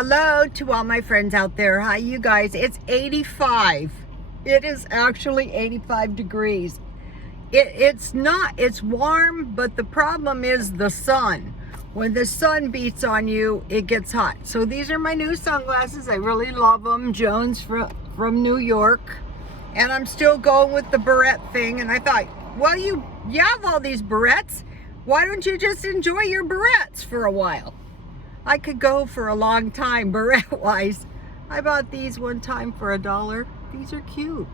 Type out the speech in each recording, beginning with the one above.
Hello to all my friends out there. Hi, you guys. It's 85. It is actually 85 degrees. It's warm, but the problem is the sun. When the sun beats on you, it gets hot. So these are my new sunglasses. I really love them. Jones from New York. And I'm still going with the barrette thing. And I thought, well, you have all these barrettes. Why don't you just enjoy your barrettes for a while? I could go for a long time barrette-wise. I bought these one time for $1. These are cute.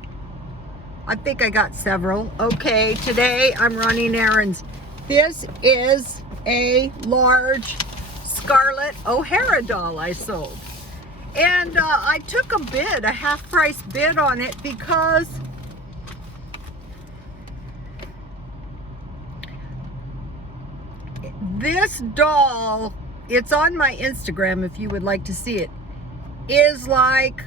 I think I got several. Okay, today I'm running errands. This is a large Scarlett O'Hara doll I sold. And I took a half-price bid on it because this doll, it's on my Instagram if you would like to see it, is like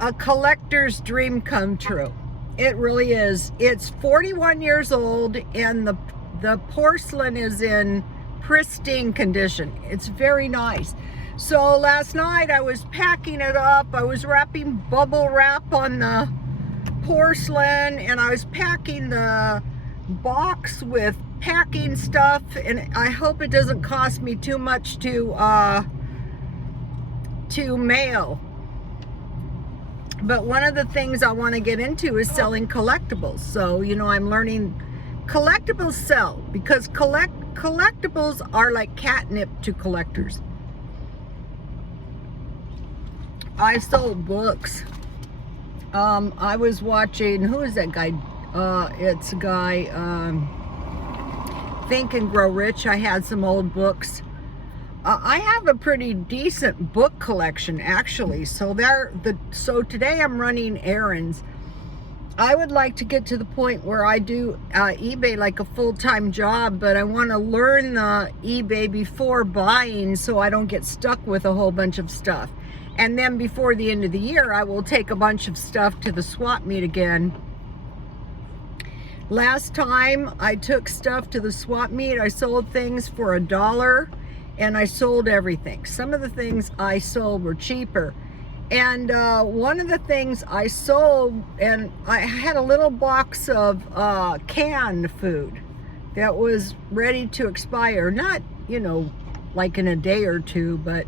a collector's dream come true. It really is. It's 41 years old and the porcelain is in pristine condition. It's very nice. So last night I was packing it up. I was wrapping bubble wrap on the porcelain and I was packing the box with packing stuff, and I hope it doesn't cost me too much to mail. But one of the things I want to get into is selling collectibles. So, you know, I'm learning collectibles sell because collectibles are like catnip to collectors. I sold books. I was watching, who is that guy? It's a guy, Think and Grow Rich. I had some old books. I have a pretty decent book collection actually. So today I'm running errands. I would like to get to the point where I do eBay like a full-time job, but I want to learn the eBay before buying so I don't get stuck with a whole bunch of stuff. And then before the end of the year, I will take a bunch of stuff to the swap meet again. Last time I took stuff to the swap meet, I sold things for $1 and I sold everything. Some of the things I sold were cheaper. And one of the things I sold, and I had a little box of canned food that was ready to expire. Not, you know, like in a day or two, but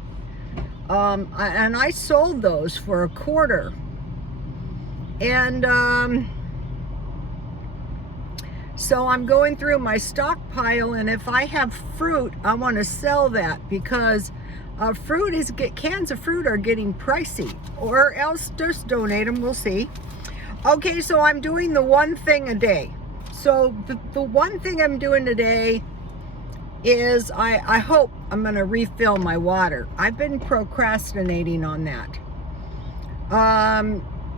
and I sold those for $0.25. And so I'm going through my stockpile, and if I have fruit, I want to sell that because cans of fruit are getting pricey, or else just donate them. We'll see. Okay, so I'm doing the one thing a day. So the one thing I'm doing today is I hope I'm going to refill my water. I've been procrastinating on that.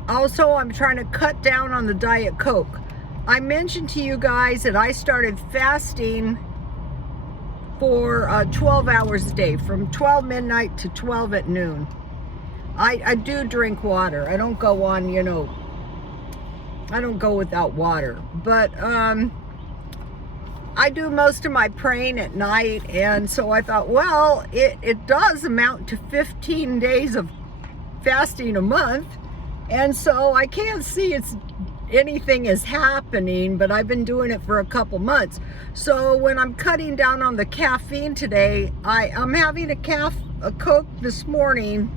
Also, I'm trying to cut down on the Diet Coke. I mentioned to you guys that I started fasting for 12 hours a day, from 12 midnight to 12 at noon. I do drink water. I don't go on, you know, I don't go without water. But I do most of my praying at night, and so I thought, well, it does amount to 15 days of fasting a month, and so I can't see anything is happening, but I've been doing it for a couple months. So when I'm cutting down on the caffeine today, I'm having a Coke this morning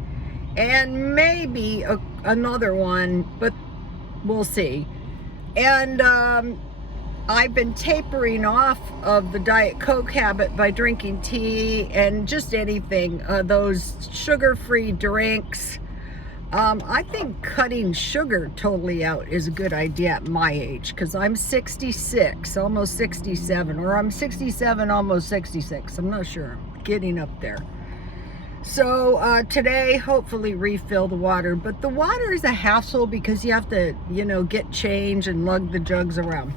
and maybe another one, but we'll see. And I've been tapering off of the Diet Coke habit by drinking tea and just anything, those sugar-free drinks. I think cutting sugar totally out is a good idea at my age, because I'm 66, almost 67, or I'm 67, almost 66. I'm not sure. I'm getting up there. So today, hopefully refill the water. But the water is a hassle because you have to, you know, get change and lug the jugs around.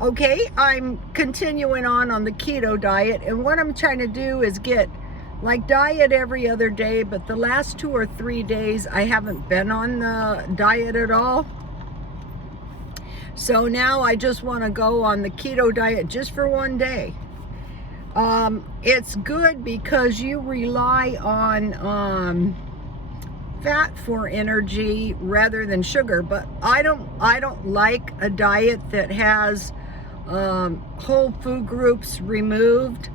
Okay, I'm continuing on the keto diet, and what I'm trying to do is get like diet every other day, but the last 2 or 3 days I haven't been on the diet at all. So now I just want to go on the keto diet just for one day. It's good because you rely on fat for energy rather than sugar, but I don't like a diet that has whole food groups removed.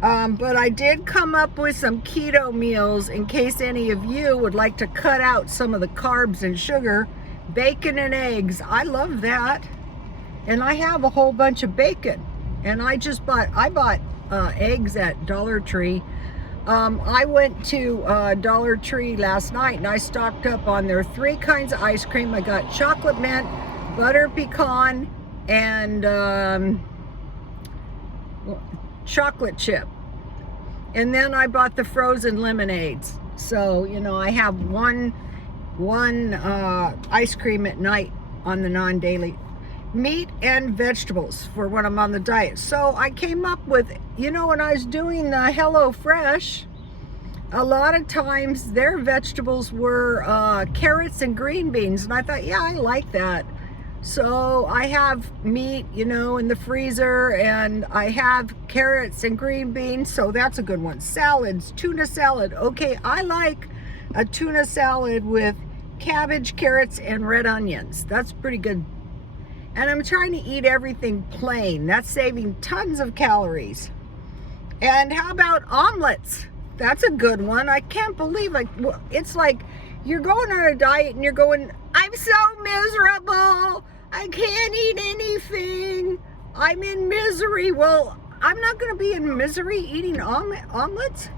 But I did come up with some keto meals in case any of you would like to cut out some of the carbs and sugar. Bacon and eggs, I love that. And I have a whole bunch of bacon. And I bought eggs at Dollar Tree. I went to Dollar Tree last night and I stocked up on their 3 kinds of ice cream. I got chocolate mint, butter pecan, and chocolate chip. And then I bought the frozen lemonades. So, you know, I have one ice cream at night on the non-daily. Meat and vegetables for when I'm on the diet. So I came up with, you know, when I was doing the Hello Fresh, a lot of times their vegetables were carrots and green beans. And I thought, yeah, I like that. So I have meat, you know, in the freezer, and I have carrots and green beans. So that's a good one. Salads, tuna salad. Okay, I like a tuna salad with cabbage, carrots, and red onions. That's pretty good. And I'm trying to eat everything plain. That's saving tons of calories. And how about omelets? That's a good one. I can't believe it. It's like you're going on a diet and you're going, I'm so miserable. I can't eat anything. I'm in misery. Well, I'm not going to be in misery eating omelets.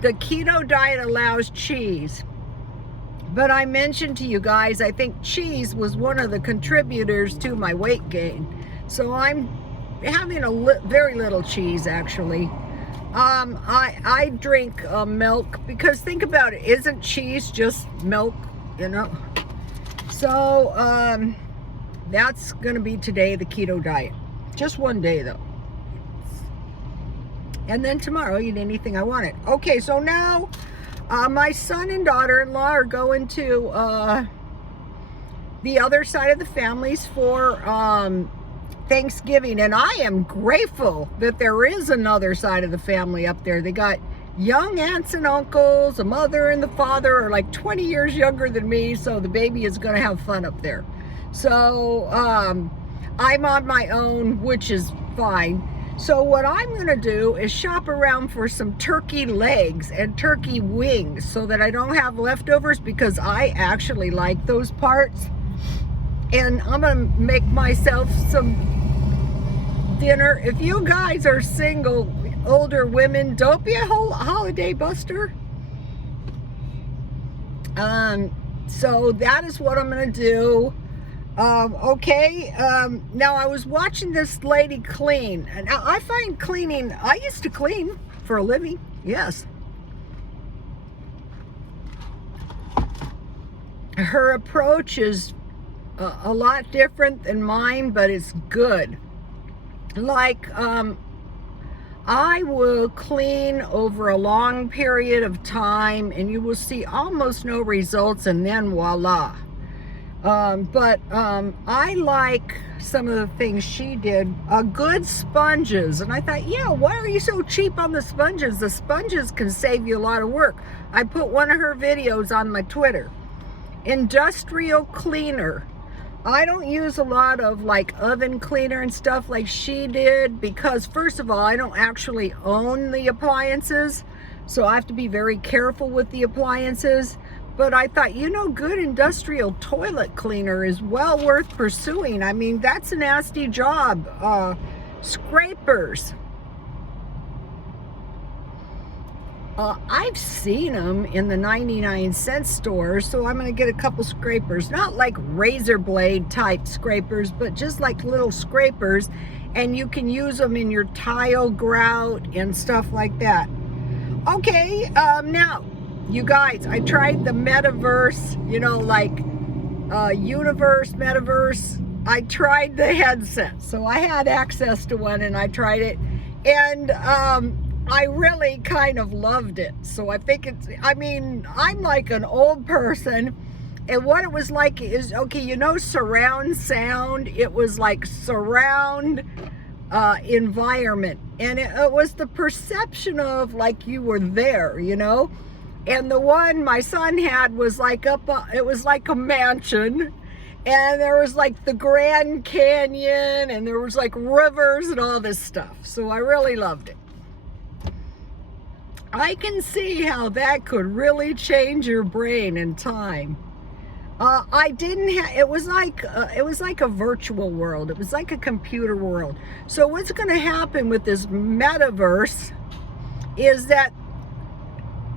The keto diet allows cheese. But I mentioned to you guys, I think cheese was one of the contributors to my weight gain. So I'm having very little cheese, actually. I drink milk because think about it, isn't cheese just milk, you know? So that's going to be today, the keto diet. Just one day, though. And then tomorrow, eat anything I wanted. Okay, so now my son and daughter-in-law are going to the other side of the families for Thanksgiving, and I am grateful that there is another side of the family up there. They got young aunts and uncles. The mother and the father are like 20 years younger than me, so the baby is going to have fun up there. So I'm on my own, which is fine. So what I'm going to do is shop around for some turkey legs and turkey wings so that I don't have leftovers, because I actually like those parts. And I'm going to make myself some dinner. If you guys are single, older women, don't be a whole holiday buster. So that is what I'm going to do. Okay, now I was watching this lady clean, and I find cleaning, I used to clean for a living, yes. Her approach is a lot different than mine, but it's good. Like, I will clean over a long period of time, and you will see almost no results, and then voila. But I like some of the things she did. Good sponges. And I thought, yeah, why are you so cheap on the sponges? The sponges can save you a lot of work. I put one of her videos on my Twitter. Industrial cleaner. I don't use a lot of like oven cleaner and stuff like she did, because first of all, I don't actually own the appliances. So I have to be very careful with the appliances. But I thought, you know, good industrial toilet cleaner is well worth pursuing. I mean, that's a nasty job. Scrapers. I've seen them in the 99-cent stores, so I'm going to get a couple scrapers. Not like razor blade type scrapers, but just like little scrapers. And you can use them in your tile grout and stuff like that. Okay, now, you guys, I tried the metaverse, you know, like universe, metaverse. I tried the headset. So I had access to one and I tried it. And I really kind of loved it. So I think it's, I mean, I'm like an old person And what it was like is, okay, you know, surround sound. It was like surround environment. And it was the perception of like you were there, you know. And the one my son had was like it was like a mansion. And there was like the Grand Canyon, and there was like rivers and all this stuff. So I really loved it. I can see how that could really change your brain in time. I didn't have, it was like a virtual world. It was like a computer world. So what's going to happen with this metaverse is that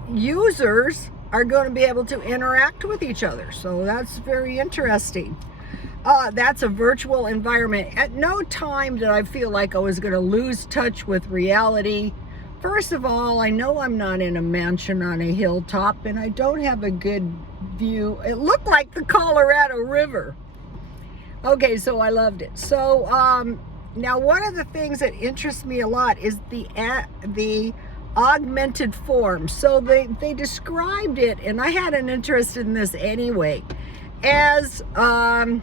users are going to be able to interact with each other. So that's very interesting. That's a virtual environment. At no time did I feel like I was going to lose touch with reality. First of all, I know I'm not in a mansion on a hilltop, and I don't have a good view. It looked like the Colorado River. Okay, so I loved it. So now one of the things that interests me a lot is the augmented form. So they described it, and I had an interest in this anyway, as a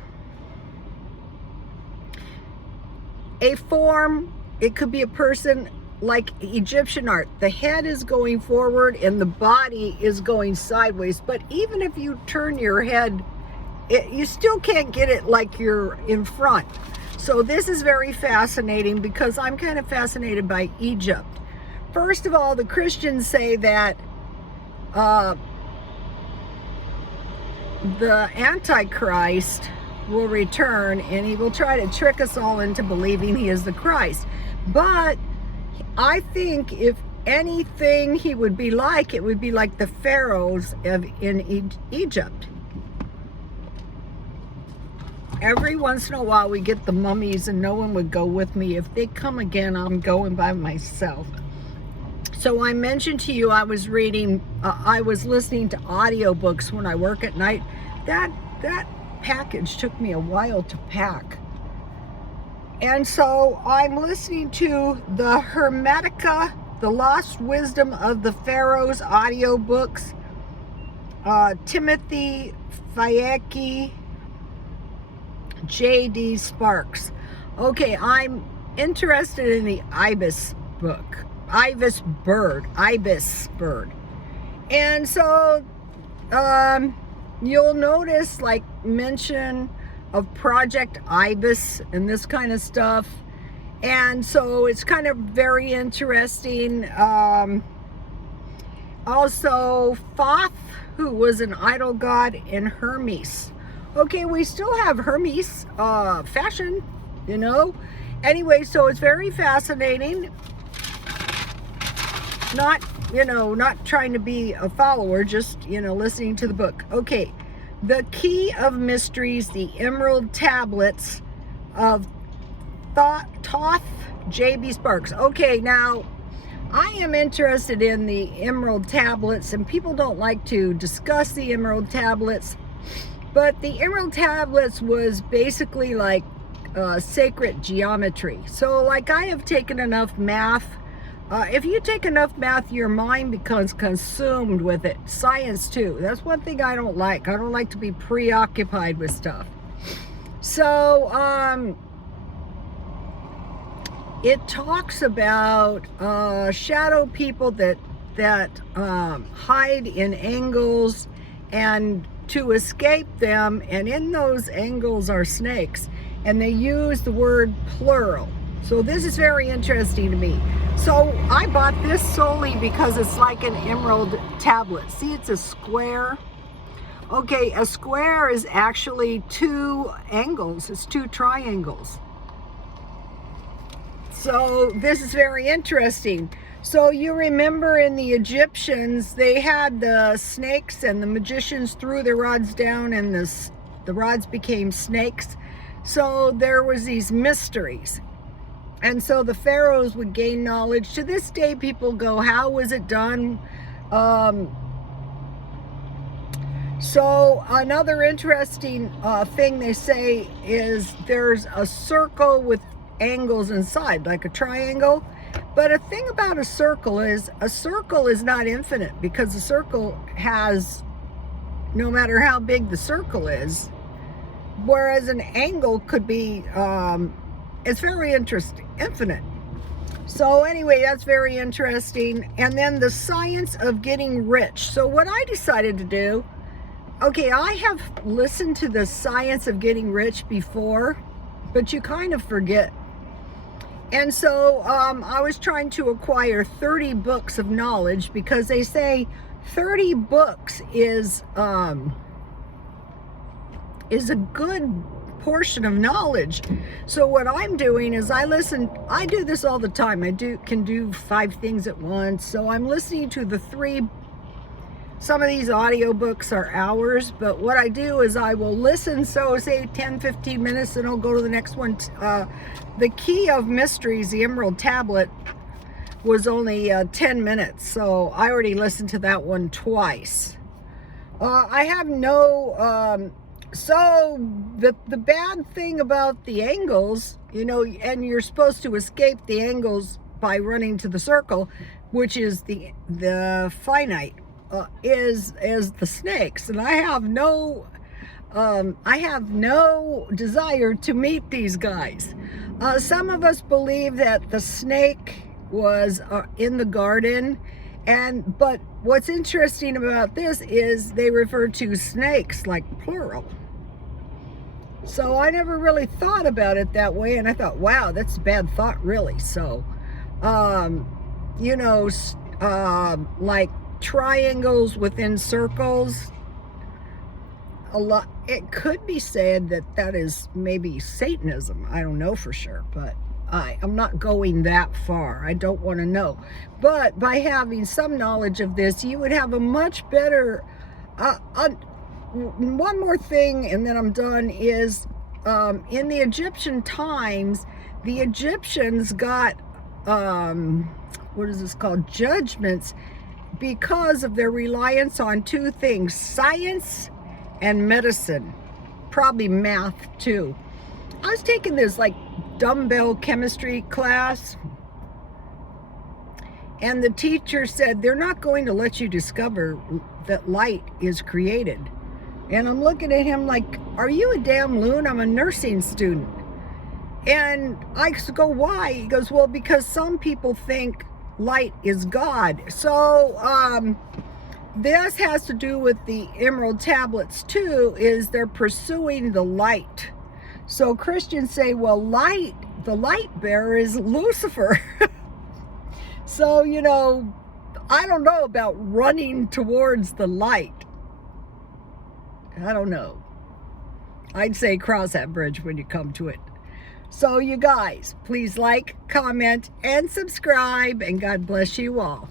form. It could be a person, like Egyptian art. The head is going forward and the body is going sideways. But even if you turn your head, you still can't get it like you're in front. So this is very fascinating because I'm kind of fascinated by Egypt. First of all, the Christians say that the Antichrist will return and he will try to trick us all into believing he is the Christ. But I think if anything he would be like, it would be like the pharaohs in Egypt. Every once in a while we get the mummies and no one would go with me. If they come again, I'm going by myself. So I mentioned to you I was listening to audiobooks when I work at night. That package took me a while to pack. And so I'm listening to the Hermetica, The Lost Wisdom of the Pharaohs audiobooks. Timothy Fayeki, J.D. Sparks. Okay, I'm interested in the ibis book. Ibis bird. And so you'll notice like mention of Project Ibis and this kind of stuff. And so it's kind of very interesting. Also Thoth, who was an idol god, and Hermes. Okay, we still have Hermes fashion, you know. Anyway, so it's very fascinating. Not trying to be a follower, just, listening to the book. Okay, The Key of Mysteries, the Emerald Tablets of Thoth, J.B. Sparks. Okay, now, I am interested in the Emerald Tablets, and people don't like to discuss the Emerald Tablets, but the Emerald Tablets was basically like sacred geometry. So, like, I have taken enough math. If you take enough math, your mind becomes consumed with it. Science too. That's one thing I don't like. I don't like to be preoccupied with stuff. So it talks about shadow people that hide in angles, and to escape them, and in those angles are snakes, and they use the word plural. So this is very interesting to me. So I bought this solely because it's like an emerald tablet. See, it's a square. Okay, a square is actually two angles. It's two triangles. So this is very interesting. So you remember in the Egyptians, they had the snakes, and the magicians threw their rods down, and the rods became snakes. So there was these mysteries. And so the pharaohs would gain knowledge. To this day, people go, how was it done? So another interesting thing they say is there's a circle with angles inside, like a triangle. But a thing about a circle is not infinite, because a circle has no matter how big the circle is. Whereas an angle could be, it's very interesting, infinite. So anyway, that's very interesting. And then the science of getting rich. So what I decided to do, okay, I have listened to the science of getting rich before, but you kind of forget. And so I was trying to acquire 30 books of knowledge, because they say 30 books is a good portion of knowledge. So what I'm doing is I do this all the time. I can do 5 things at once. So I'm listening to the 3. Some of these audiobooks are hours, but what I do is I will listen, so say 10-15 minutes, and I'll go to the next one. The Key of Mysteries, the Emerald Tablet, was only 10 minutes, so I already listened to that one twice. I have no so the bad thing about the angles, you know, and you're supposed to escape the angles by running to the circle, which is the finite, is the snakes. And I have no desire to meet these guys. Some of us believe that the snake was in the garden, but what's interesting about this is they refer to snakes like plural. So I never really thought about it that way, and I thought, wow, that's a bad thought, really. So, you know, like triangles within circles, a lot. It could be said that that is maybe Satanism. I don't know for sure, but I'm not going that far. I don't want to know. But by having some knowledge of this, you would have a much better. One more thing, and then I'm done, is in the Egyptian times, the Egyptians got, what is this called? Judgments, because of their reliance on 2 things, science and medicine, probably math too. I was taking this like dumbbell chemistry class, and the teacher said, they're not going to let you discover that light is created. And I'm looking at him like, are you a damn loon? I'm a nursing student. And I go, why? He goes, well, because some people think light is God. So this has to do with the Emerald Tablets too, is they're pursuing the light. So Christians say, well, the light bearer is Lucifer. So, you know, I don't know about running towards the light. I don't know. I'd say cross that bridge when you come to it. So you guys, please like, comment, and subscribe, and God bless you all.